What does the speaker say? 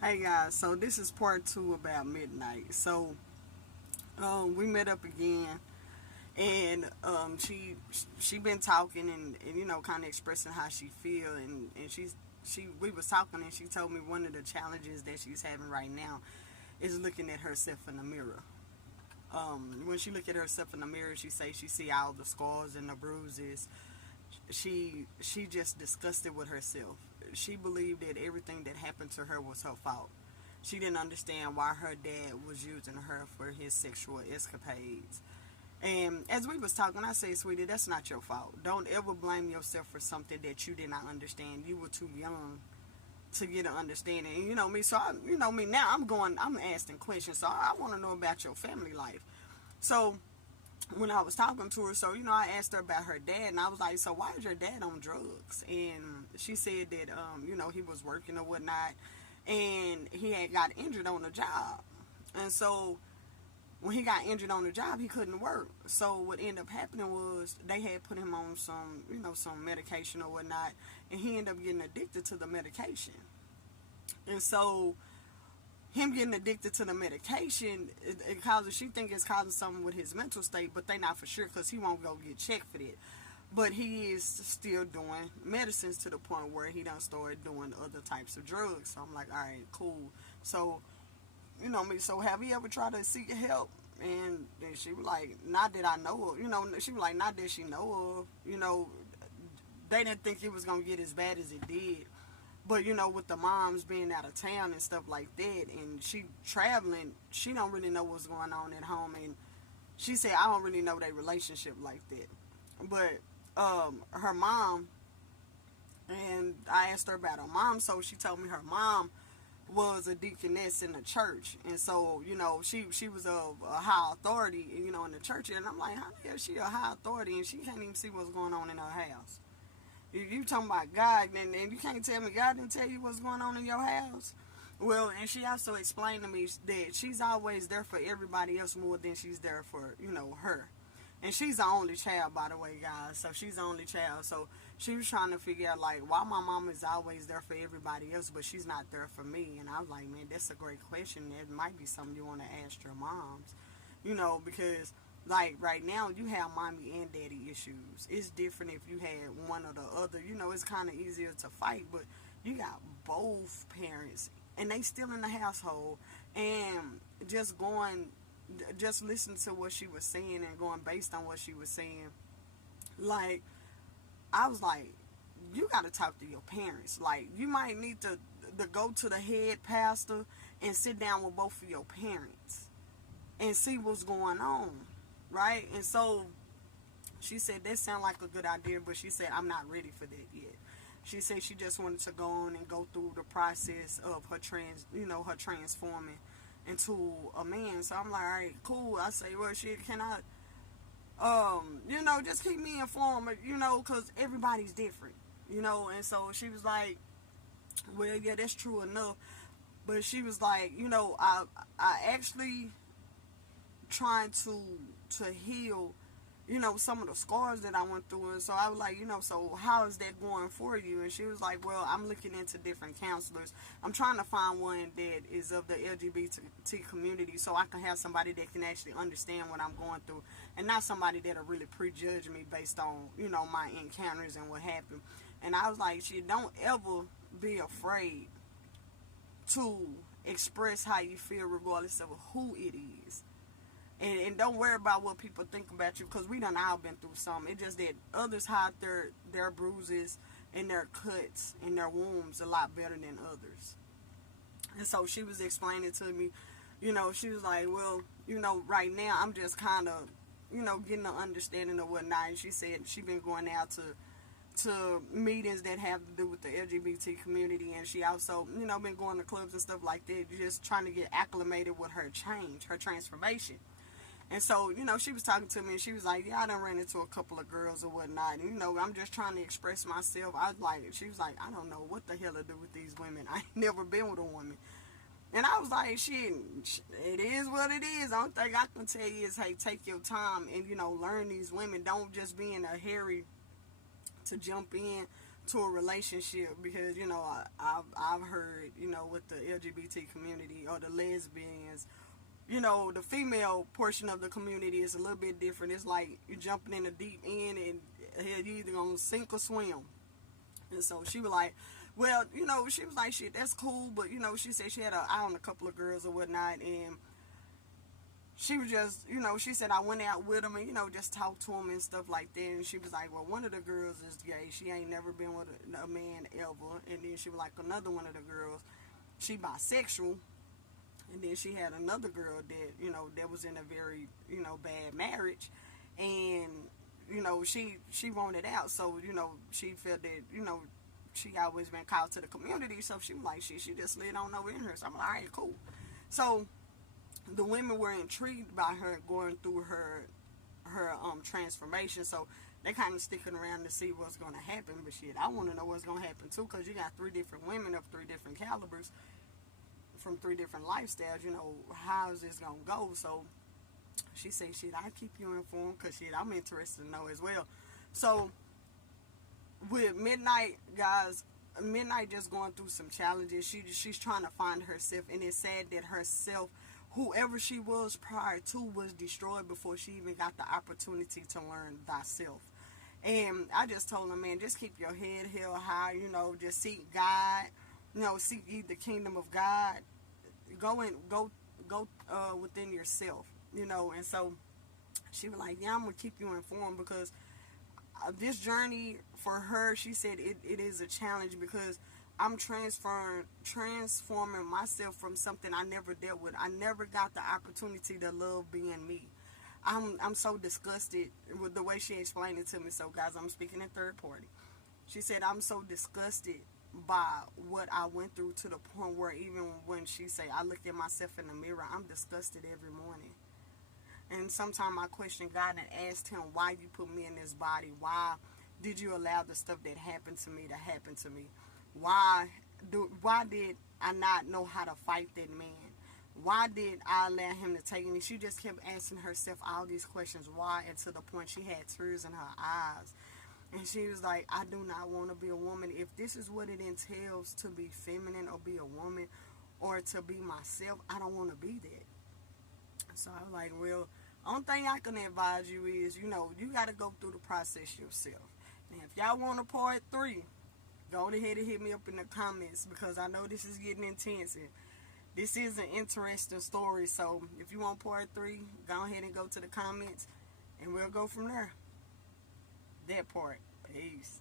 Hey guys, so this is part two about Midnight. So we met up again, and she been talking and kind of expressing how she feel, and she we was talking and she told me one of the challenges that she's having right now is looking at herself in the mirror. When she look at herself in the mirror, she say she see all the scars and the bruises. She just disgusted with herself. She believed that everything that happened to her was her fault. She didn't understand why her dad was using her for his sexual escapades. And as we was talking, I said, sweetie, that's not your fault. Don't ever blame yourself for something that you did not understand. You were too young to get an understanding. And you know me, so you know me now. I'm asking questions. So I want to know about your family life. So when I was talking to her, so I asked her about her dad, and I was like, so why is your dad on drugs? And she said that he was working or whatnot, and he had got injured on the job, and so when he got injured on the job, he couldn't work. So what ended up happening was they had put him on some medication or whatnot, and he ended up getting addicted to the medication, and so him getting addicted to the medication, it causes, she think it's causing something with his mental state, but they not for sure because he won't go get checked for that. But he is still doing medicines to the point where he done started doing other types of drugs. So I'm like, all right, cool. So me. So have you ever tried to seek help? And then she was like, not that I know of. She was like, not that she know of. They didn't think it was gonna get as bad as it did. But with the moms being out of town and stuff like that, and she traveling, she don't really know what's going on at home. And she said, I don't really know their relationship like that. But her mom, and I asked her about her mom, so she told me her mom was a deaconess in the church, and so she was of a high authority, in the church. And I'm like, how the hell is she a high authority and she can't even see what's going on in her house? You talking about God, and you can't tell me God didn't tell you what's going on in your house? Well, and she also explained to me that she's always there for everybody else more than she's there for, her. And she's the only child, by the way, guys. So she's the only child. So she was trying to figure out, like, why my mom is always there for everybody else, but she's not there for me. And I was like, man, that's a great question. It might be something you want to ask your moms, because like right now you have mommy and daddy issues. It's different if you had one or the other. It's kind of easier to fight, but you got both parents and they still in the household, and just listening to what she was saying and going based on what she was saying, like, I was like, you got to talk to your parents. Like, you might need to go to the head pastor and sit down with both of your parents and see what's going on, right? And so she said that sounded like a good idea, but she said, I'm not ready for that yet. She said she just wanted to go on and go through the process of her her transforming into a man. So I'm like, all right, cool. I say, well, shit, can I, just keep me informed, because everybody's different, And so she was like, well, yeah, that's true enough. But she was like, I actually trying to heal, some of the scars that I went through. And so I was like, so how is that going for you? And she was like, well, I'm looking into different counselors. I'm trying to find one that is of the LGBT community, so I can have somebody that can actually understand what I'm going through, and not somebody that'll really prejudge me based on, my encounters and what happened. And I was like, she don't ever be afraid to express how you feel regardless of who it is. And don't worry about what people think about you, because we done all been through something. It's just that others hide their bruises and their cuts and their wounds a lot better than others. And so she was explaining to me, she was like, well, right now I'm just kind of, getting an understanding of whatnot. And she said she been going out to meetings that have to do with the LGBT community, and she also, been going to clubs and stuff like that, just trying to get acclimated with her change, her transformation. And so, she was talking to me, and she was like, yeah, I done ran into a couple of girls or whatnot. And, I'm just trying to express myself. She was like, I don't know what the hell to do with these women. I ain't never been with a woman. And I was like, shit, it is what it is. The only thing I can tell you is, hey, take your time and, learn these women. Don't just be in a hurry to jump in to a relationship, because I've heard, with the LGBT community or the lesbians, the female portion of the community is a little bit different. It's like you're jumping in the deep end and you're either gonna sink or swim. And so she was like, well, she was like, shit, that's cool, but she said she had an eye on a couple of girls or whatnot, and she was just, she said I went out with them and, just talked to them and stuff like that. And she was like, well, one of the girls is gay. She ain't never been with a man ever. And then she was like, another one of the girls, she bisexual. And then she had another girl that, that was in a very, bad marriage. And, she wanted out. So, she felt that, she always been called to the community. So she was like, she just slid on over in her. So I'm like, all right, cool. So the women were intrigued by her going through her transformation, so they kind of sticking around to see what's going to happen. But shit, I want to know what's going to happen too, because you got 3 different women of 3 different calibers from 3 different lifestyles. How is this going to go? So she said, shit, I'll keep you informed, because shit, I'm interested to know as well. So with Midnite, guys, Midnite just going through some challenges. She's trying to find herself, and it's sad that herself, whoever she was prior to, was destroyed before she even got the opportunity to learn thyself. And I just told her, man, just keep your head held high, just seek God, seek ye the kingdom of God. Go within yourself, and so she was like, yeah, I'm going to keep you informed, because this journey for her, she said it is a challenge, because I'm transforming myself from something I never dealt with. I never got the opportunity to love being me. I'm so disgusted with the way she explained it to me. So, guys, I'm speaking in third party. She said, I'm so disgusted by what I went through, to the point where even when she say, I look at myself in the mirror, I'm disgusted every morning. And sometimes I question God and asked him, why you put me in this body? Why did you allow the stuff that happened to me to happen to me? Why did I not know how to fight that man? Why did I allow him to take me? She just kept asking herself all these questions, why, and to the point she had tears in her eyes. And she was like, I do not want to be a woman. If this is what it entails to be feminine or be a woman or to be myself, I don't want to be that. So I was like, well, only thing I can advise you is, you got to go through the process yourself. Now, if y'all want a part 3, go ahead and hit me up in the comments, because I know this is getting intense. And this is an interesting story. So if you want part 3, go ahead and go to the comments, and we'll go from there. That part. Peace.